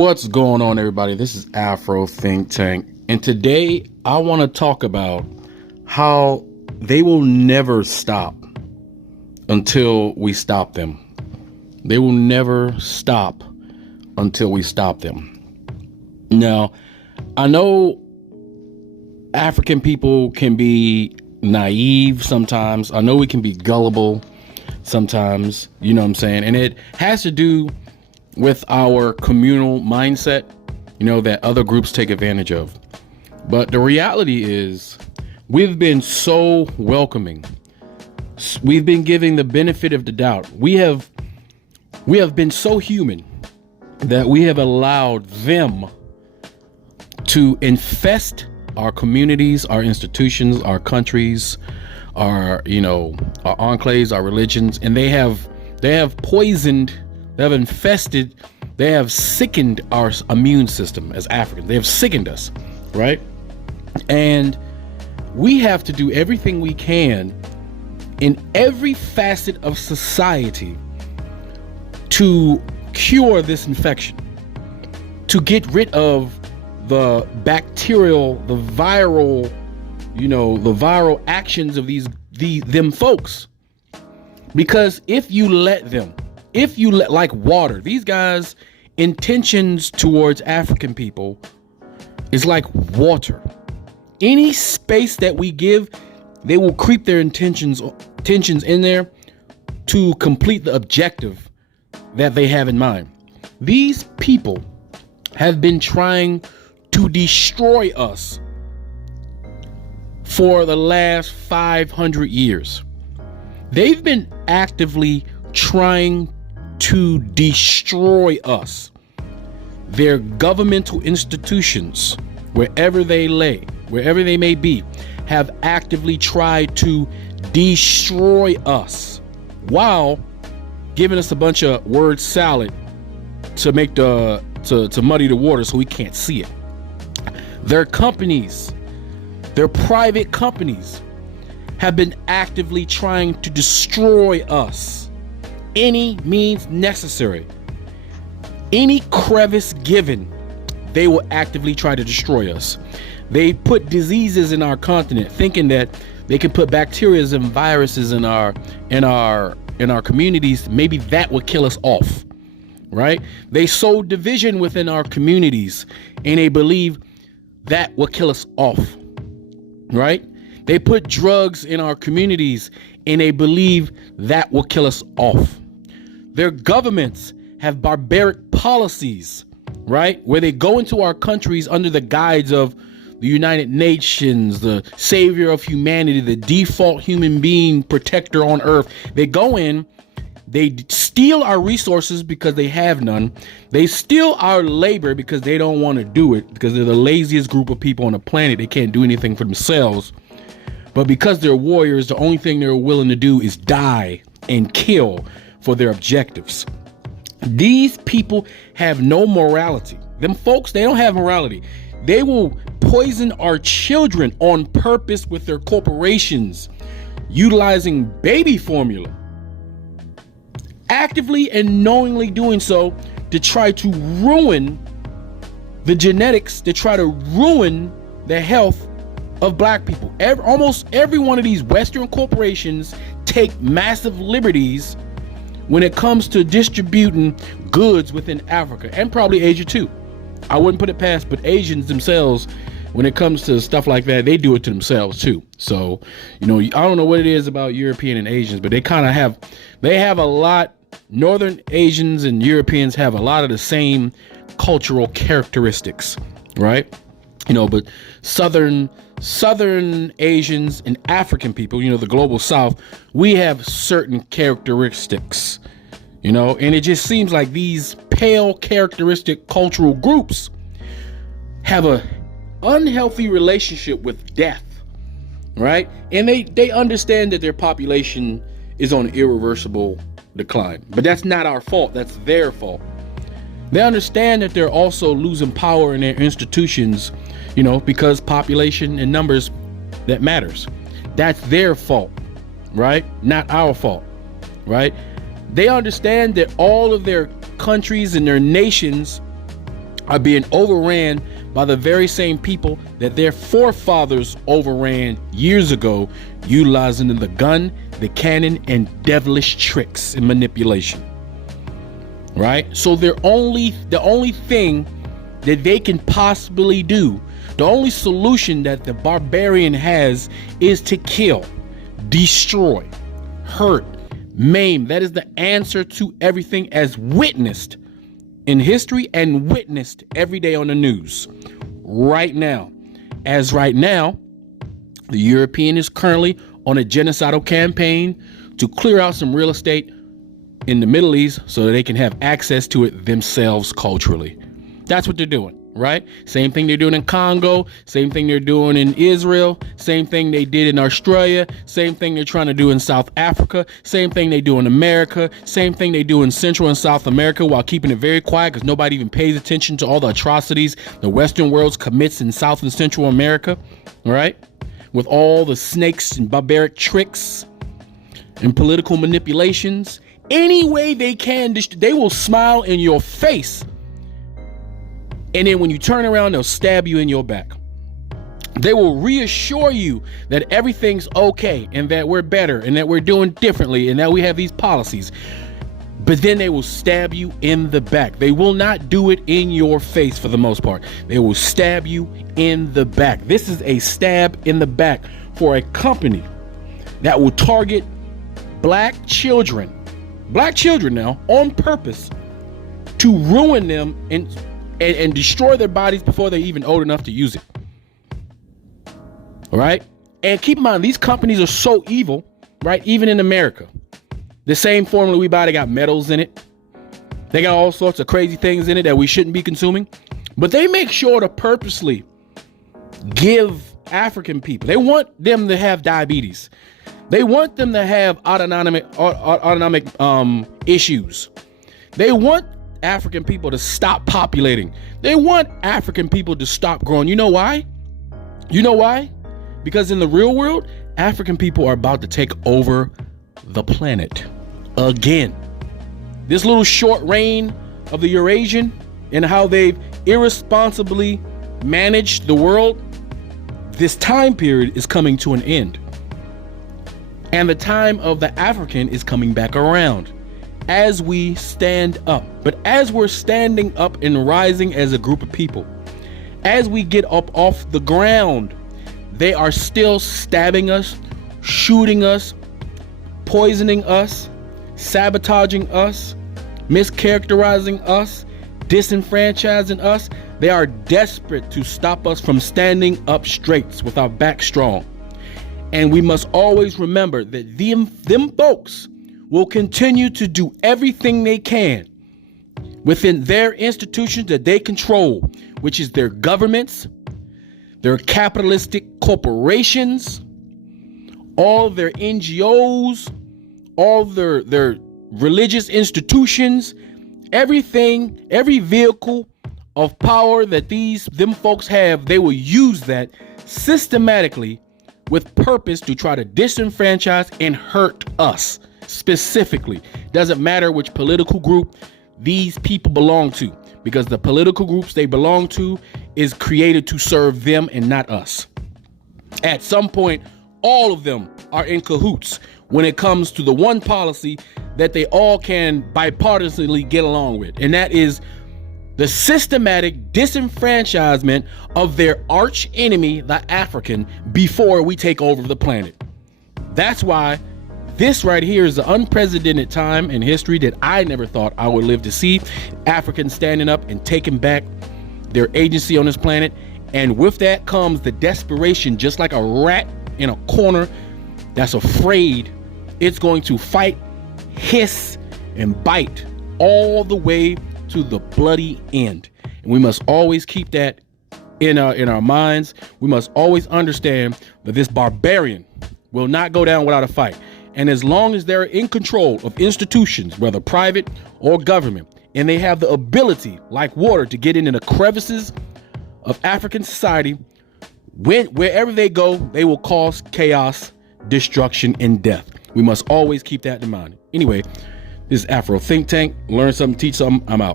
What's going on, everybody? This is Afro Think Tank, and today I want to talk about how they will never stop until we stop them. They will never stop until we stop them. Now, I know African people can be naive sometimes. I know we can be gullible sometimes, you know what I'm saying? And it has to do with our communal mindset, that other groups take advantage of. But the reality is we've been so welcoming. We've been giving the benefit of the doubt. We have been so human that we have allowed them to infest our communities, our institutions, our countries, our enclaves, our religions, and they have poisoned, they have infested, they have sickened our immune system as Africans. They have sickened us, right? And we have to do everything we can in every facet of society to cure this infection, to get rid of the bacterial, the viral actions of them folks. Because if you let like water, these guys' intentions towards African people is like water. Any space that we give, they will creep their intentions in there to complete the objective that they have in mind. These people have been trying to destroy us for the last 500 years. They've been actively trying to destroy us. Their governmental institutions, wherever they may be, have actively tried to destroy us while giving us a bunch of word salad to make to muddy the water so we can't see it. Their companies, their private companies, have been actively trying to destroy us. Any means necessary, any crevice given, they will actively try to destroy us. They put diseases in our continent, thinking that they can put bacteria and viruses in our communities. Maybe that would kill us off, right? They sow division within our communities, and they believe that will kill us off, right? They put drugs in our communities, and they believe that will kill us off. Their governments have barbaric policies, right? Where they go into our countries under the guise of the United Nations, the savior of humanity, the default human being protector on earth. They go in, they steal our resources because they have none. They steal our labor because they don't want to do it, because they're the laziest group of people on the planet. They can't do anything for themselves. But because they're warriors, the only thing they're willing to do is die and kill for their objectives. These people have no morality. Them folks, they don't have morality. They will poison our children on purpose with their corporations, utilizing baby formula, actively and knowingly doing so to try to ruin the genetics, to try to ruin the health of black people. Almost every one of these Western corporations take massive liberties when it comes to distributing goods within Africa and probably Asia too. I wouldn't put it past, but Asians themselves, when it comes to stuff like that, they do it to themselves too. So, I don't know what it is about European and Asians, but they have a lot. Northern Asians and Europeans have a lot of the same cultural characteristics, right? But Southern Asians and African people, the global South, we have certain characteristics, and it just seems like these pale characteristic cultural groups have a unhealthy relationship with death, right? And they understand that their population is on irreversible decline, but that's not our fault. That's their fault. They understand that they're also losing power in their institutions, because population and numbers, that matters. That's their fault, right? Not our fault, right? They understand that all of their countries and their nations are being overran by the very same people that their forefathers overran years ago, utilizing the gun, the cannon, and devilish tricks and manipulation. Right? So the only thing that they can possibly do, the only solution that the barbarian has, is to kill, destroy, hurt, maim. That is the answer to everything, as witnessed in history and witnessed every day on the news right now. As right now, the European is currently on a genocidal campaign to clear out some real estate in the Middle East so that they can have access to it themselves culturally. That's what they're doing, right? Same thing they're doing in Congo, same thing they're doing in Israel, same thing they did in Australia, same thing they're trying to do in South Africa, same thing they do in America, same thing they do in Central and South America, while keeping it very quiet because nobody even pays attention to all the atrocities the Western world commits in South and Central America, right? With all the snakes and barbaric tricks and political manipulations. Any way they can, they will smile in your face. And then when you turn around, they'll stab you in your back. They will reassure you that everything's okay and that we're better and that we're doing differently and that we have these policies. But then they will stab you in the back. They will not do it in your face for the most part. They will stab you in the back. This is a stab in the back for a company that will target black children now on purpose to ruin them and destroy their bodies before they're even old enough to use it. All right. And keep in mind, these companies are so evil, right? Even in America, the same formula we buy, they got metals in it. They got all sorts of crazy things in it that we shouldn't be consuming, but they make sure to purposely give African people, they want them to have diabetes. They want them to have autonomic issues. They want African people to stop populating. They want African people to stop growing. You know why? Because in the real world, African people are about to take over the planet again. This little short reign of the Eurasian and how they've irresponsibly managed the world, this time period is coming to an end. And the time of the African is coming back around as we stand up. But as we're standing up and rising as a group of people, as we get up off the ground, they are still stabbing us, shooting us, poisoning us, sabotaging us, mischaracterizing us, disenfranchising us. They are desperate to stop us from standing up straight with our back strong. And we must always remember that them folks will continue to do everything they can within their institutions that they control, which is their governments, their capitalistic corporations, all their NGOs, all their religious institutions, everything, every vehicle of power that them folks have, they will use that systematically with purpose to try to disenfranchise and hurt us specifically. Doesn't matter which political group these people belong to, because the political groups they belong to is created to serve them and not us. At some point, all of them are in cahoots when it comes to the one policy that they all can bipartisanly get along with, and that is the systematic disenfranchisement of their arch enemy, the African, before we take over the planet. That's why this right here is an unprecedented time in history that I never thought I would live to see. Africans standing up and taking back their agency on this planet. And with that comes the desperation, just like a rat in a corner that's afraid it's going to fight, hiss, and bite all the way to the bloody end. And we must always keep that in our minds. We must always understand that this barbarian will not go down without a fight. And as long as they're in control of institutions, whether private or government, and they have the ability, like water, to get into the crevices of African society, wherever they go, they will cause chaos, destruction, and death. We must always keep that in mind. Anyway, this is Afro Think Tank. Learn something, teach something. I'm out.